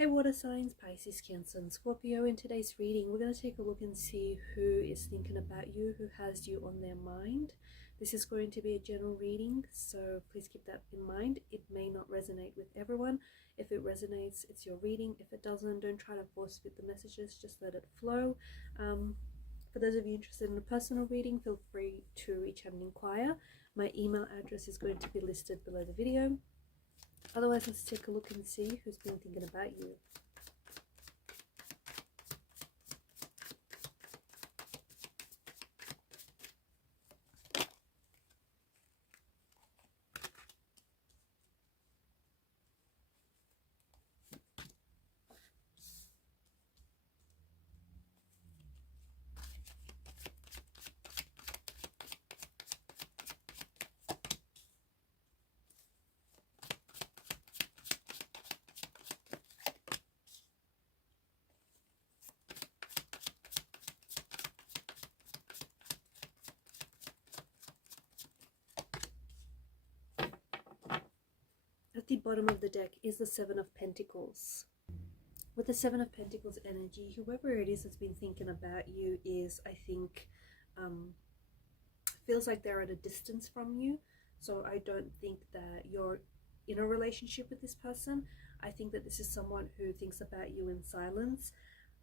Hey water signs, Pisces, Cancer and Scorpio. In today's reading, we're going to take a look and see who is thinking about you, who has you on their mind. This is going to be a general reading, so please keep that in mind. It may not resonate with everyone. If it resonates, it's your reading. If it doesn't, don't try to force fit the messages, just let it flow. For those of you interested in a personal reading, feel free to reach out and inquire. My email address is going to be listed below the video. Otherwise, let's take a look and see who's been thinking about you. At the bottom of the deck is the Seven of Pentacles. With the Seven of Pentacles energy, whoever it is that's been thinking about you is, I think, feels like they're at a distance from you. So I don't think that you're in a relationship with this person. I think that this is someone who thinks about you in silence.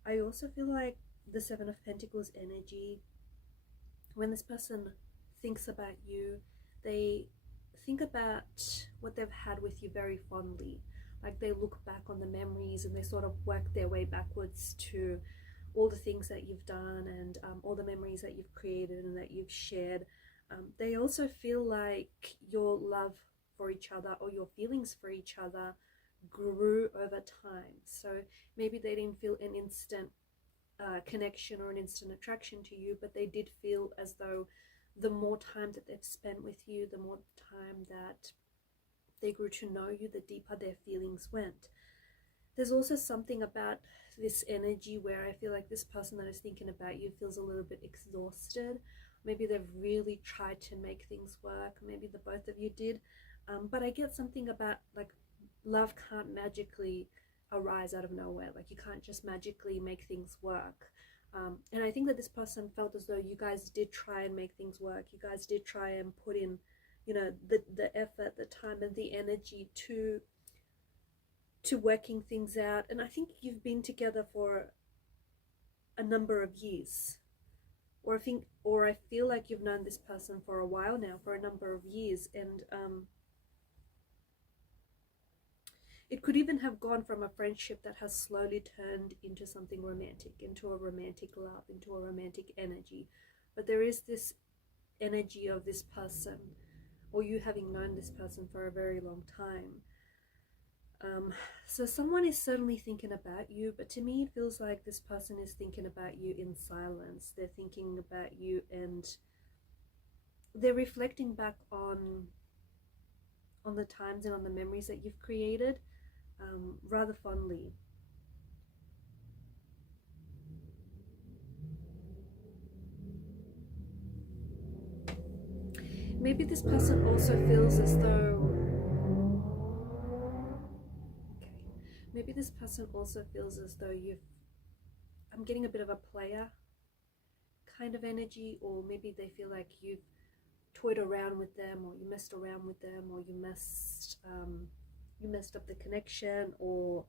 I also feel like the Seven of Pentacles energy, when this person thinks about you, they think about what they've had with you very fondly. Like they look back on the memories and they sort of work their way backwards to all the things that you've done and all the memories that you've created and that you've shared. They also feel like your love for each other or your feelings for each other grew over time. So maybe they didn't feel an instant connection or an instant attraction to you, but they did feel as though the more time that they've spent with you, the more time that they grew to know you, the deeper their feelings went. There's also something about this energy where I feel like this person that is thinking about you feels a little bit exhausted. Maybe they've really tried to make things work. Maybe the both of you did. But I get something about like love can't magically arise out of nowhere. Like you can't just magically make things work. And I think that this person felt as though you guys did try and make things work. You guys did try and put in, you know, the effort, the time and the energy to working things out. And I think you've been together for a number of years. Or I feel like you've known this person for a while now, for a number of years. And it could even have gone from a friendship that has slowly turned into something romantic, into a romantic love, into a romantic energy. But there is this energy of this person, or you having known this person for a very long time. So someone is certainly thinking about you, but to me it feels like this person is thinking about you in silence. They're thinking about you and they're reflecting back on the times and on the memories that you've created. Rather fondly. Maybe this person also feels as though maybe this person also feels as though I'm getting a bit of a player kind of energy, or maybe they feel like you've toyed around with them, or you messed around with them, or you messed up the connection, or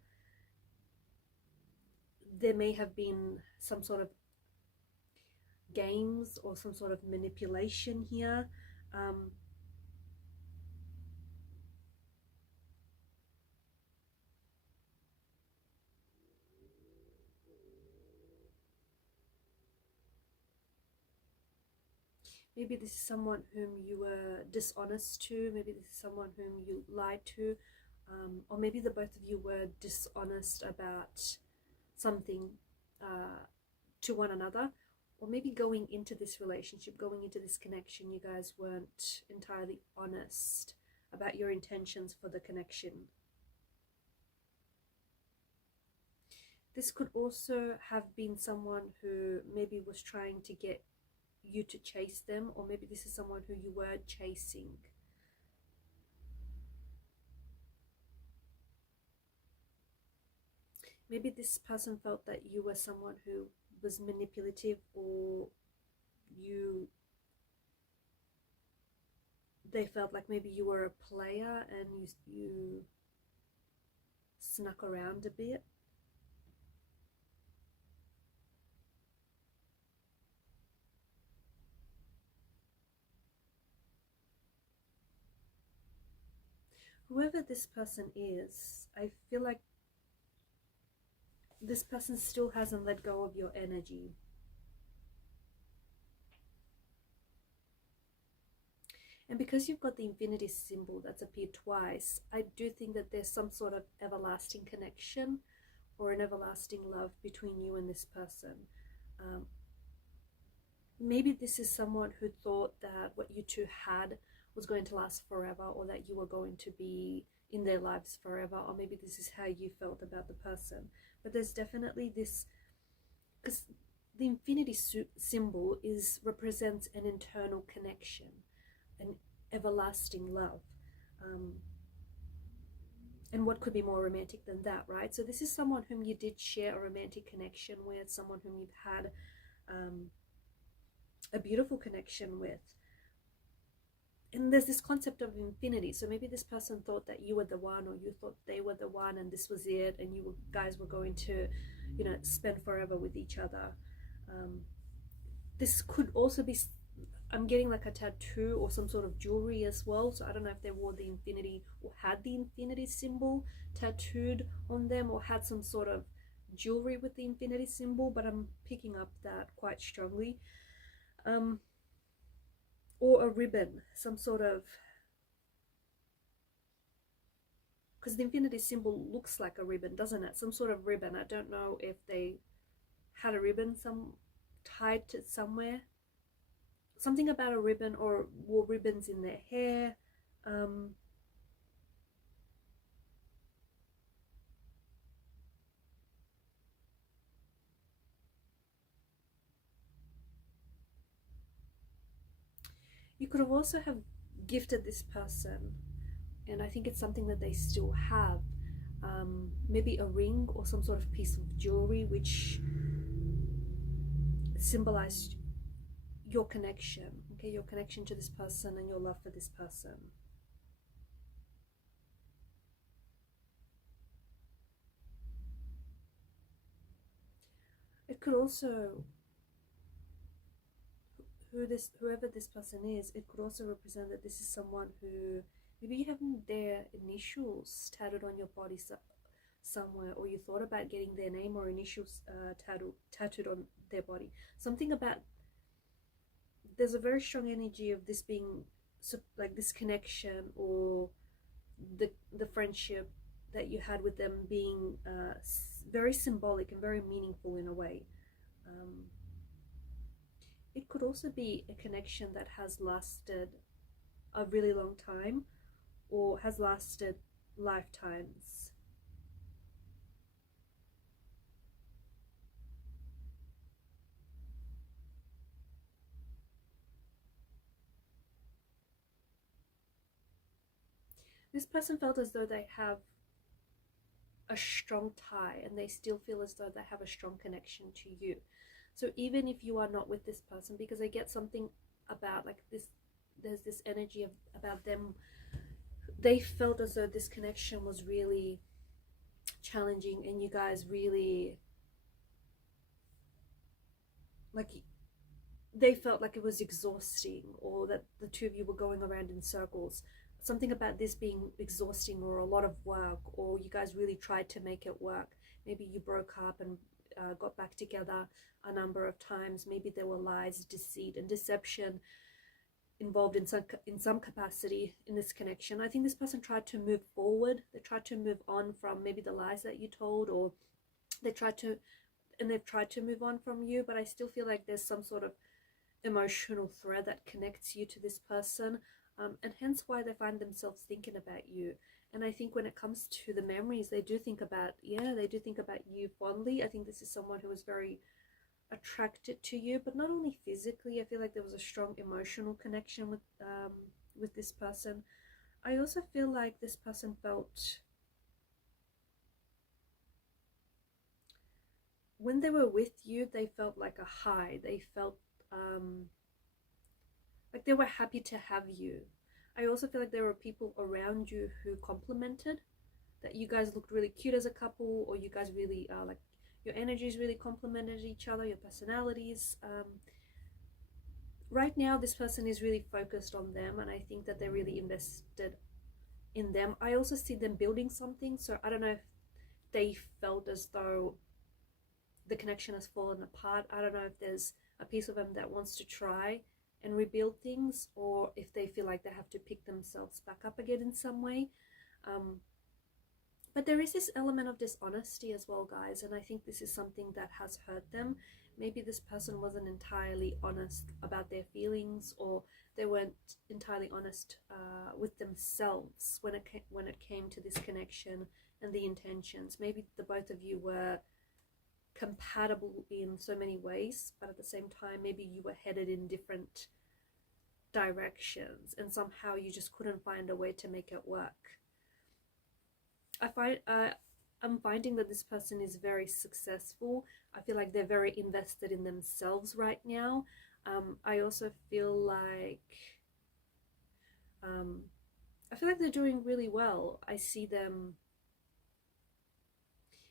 there may have been some sort of games or some sort of manipulation here. Maybe this is someone whom you were dishonest to. Maybe this is someone whom you lied to. Or maybe the both of you were dishonest about something to one another. Or maybe going into this relationship, going into this connection, you guys weren't entirely honest about your intentions for the connection. This could also have been someone who maybe was trying to get you to chase them, or maybe this is someone who you were chasing. maybe this person felt that you were someone who was manipulative, or they felt like maybe you were a player and you snuck around a bit. Whoever this person is, I feel like this person still hasn't let go of your energy. And because you've got the infinity symbol that's appeared twice, I do think that there's some sort of everlasting connection or an everlasting love between you and this person. Maybe this is someone who thought that what you two had was going to last forever, or that you were going to be in their lives forever, or maybe this is how you felt about the person. But there's definitely this, because the infinity symbol represents an internal connection, an everlasting love. And what could be more romantic than that, right? So this is someone whom you did share a romantic connection with, someone whom you've had a beautiful connection with. And there's this concept of infinity. So maybe this person thought that you were the one, or you thought they were the one, and this was it, and guys were going to, spend forever with each other. This could also be, I'm getting like a tattoo or some sort of jewelry as well. So I don't know if they wore the infinity or had the infinity symbol tattooed on them, or had some sort of jewelry with the infinity symbol, but I'm picking up that quite strongly. Or a ribbon, some sort of, because the infinity symbol looks like a ribbon, doesn't it? Some sort of ribbon. I don't know if they had a ribbon tied to somewhere. Something about a ribbon, or wore ribbons in their hair. You could have also have gifted this person, and I think it's something that they still have, maybe a ring or some sort of piece of jewelry which symbolized your connection, okay, your connection to this person and your love for this person. It could also, whoever this person is, it could also represent that this is someone who maybe you have their initials tattooed on your body somewhere, or you thought about getting their name or initials tattooed on their body. Something about, there's a very strong energy of this being like this connection, or the friendship that you had with them being very symbolic and very meaningful in a way. It could also be a connection that has lasted a really long time, or has lasted lifetimes. This person felt as though they have a strong tie, and they still feel as though they have a strong connection to you. So even if you are not with this person, because I get something about like this, there's this energy about them, they felt as though this connection was really challenging, and you guys really, like, they felt like it was exhausting, or that the two of you were going around in circles. Something about this being exhausting, or a lot of work, or you guys really tried to make it work. Maybe you broke up and got back together a number of times. Maybe there were lies, deceit, and deception involved in some capacity in this connection. I think this person tried to move forward. They tried to move on from maybe the lies that you told, or they've tried to move on from you, but I still feel like there's some sort of emotional thread that connects you to this person, and hence why they find themselves thinking about you. And I think when it comes to the memories, they do think about you fondly. I think this is someone who is very attracted to you, but not only physically. I feel like there was a strong emotional connection with this person. I also feel like this person felt when they were with you, they felt like a high. They felt like they were happy to have you. I also feel like there were people around you who complimented that you guys looked really cute as a couple, or you guys really like your energies really complemented each other, your personalities. Right now this person is really focused on them, and I think that they're really invested in them. I also see them building something, so I don't know if they felt as though the connection has fallen apart. I don't know if there's a piece of them that wants to try and rebuild things, or if they feel like they have to pick themselves back up again in some way. But there is this element of dishonesty as well, guys, and I think this is something that has hurt them. Maybe this person wasn't entirely honest about their feelings, or they weren't entirely honest with themselves when it came to this connection and the intentions. Maybe the both of you were compatible in so many ways, but at the same time maybe you were headed in different directions, and somehow you just couldn't find a way to make it work. I'm finding that this person is very successful. I feel like they're very invested in themselves right now. I also feel like they're doing really well. I see them,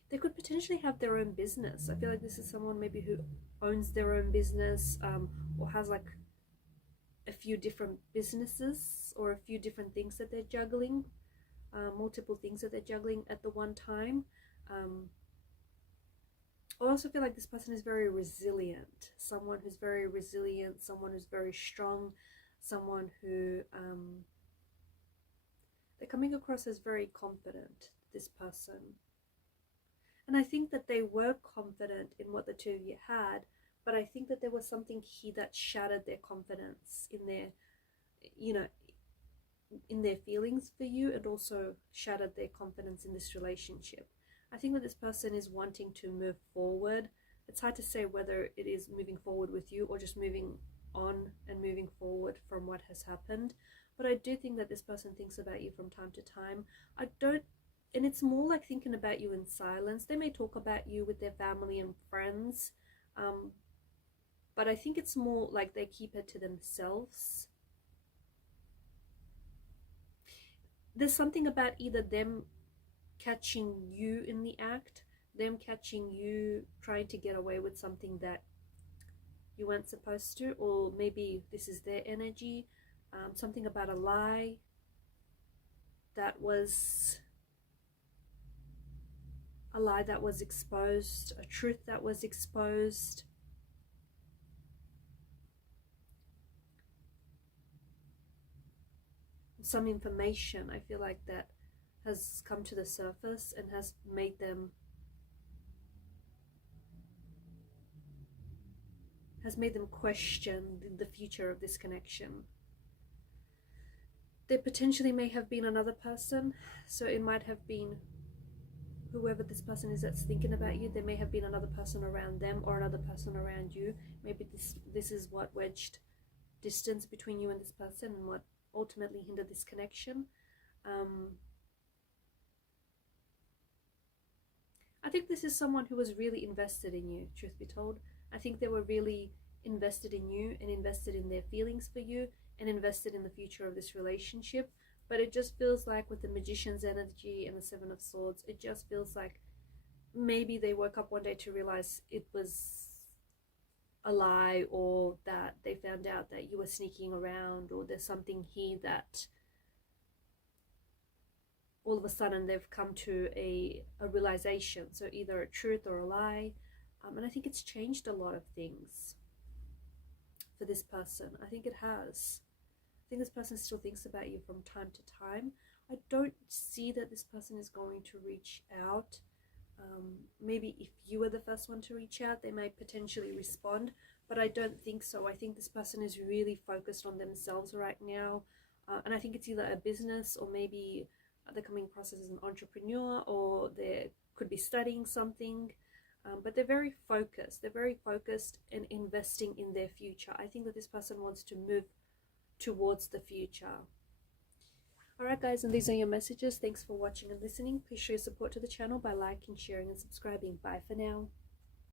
they could potentially have their own business. I feel like this is someone maybe who owns their own business, or has like a few different businesses, or a few different things that they're juggling. Multiple things that they're juggling at the one time. I also feel like this person is very resilient. Someone who's very resilient, someone who's very strong, someone who they're coming across as very confident, this person. And I think that they were confident in what the two of you had, but I think that there was something here that shattered their confidence in their, in their feelings for you, and also shattered their confidence in this relationship. I think that this person is wanting to move forward. It's hard to say whether it is moving forward with you or just moving on and moving forward from what has happened. But I do think that this person thinks about you from time to time. And it's more like thinking about you in silence. They may talk about you with their family and friends, but I think it's more like they keep it to themselves. There's something about either them catching you in the act, them catching you trying to get away with something that you weren't supposed to, or maybe this is their energy, something about a lie that was exposed, a truth that was exposed. Some information, I feel like, that has come to the surface and has made them question the future of this connection. There potentially may have been another person, so it might have been whoever this person is that's thinking about you. There may have been another person around them, or another person around you. Maybe this is what wedged distance between you and this person, and what ultimately hindered this connection. I think this is someone who was really invested in you, truth be told. I think they were really invested in you, and invested in their feelings for you, and invested in the future of this relationship. But it just feels like, with the Magician's energy and the Seven of Swords, it just feels like maybe they woke up one day to realize it was a lie, or that they found out that you were sneaking around, or there's something here that all of a sudden they've come to a realization. So either a truth or a lie. And I think it's changed a lot of things for this person. I think it has. I think this person still thinks about you from time to time. I don't see that this person is going to reach out. Maybe if you were the first one to reach out, they may potentially respond, but I don't think so. I think this person is really focused on themselves right now, and I think it's either a business, or maybe they're coming across as an entrepreneur, or they could be studying something, but they're very focused. They're very focused and investing in their future. I think that this person wants to move towards the future. Alright guys, and these are your messages. Thanks for watching and listening. Please show your support to the channel by liking, sharing and subscribing. Bye for now.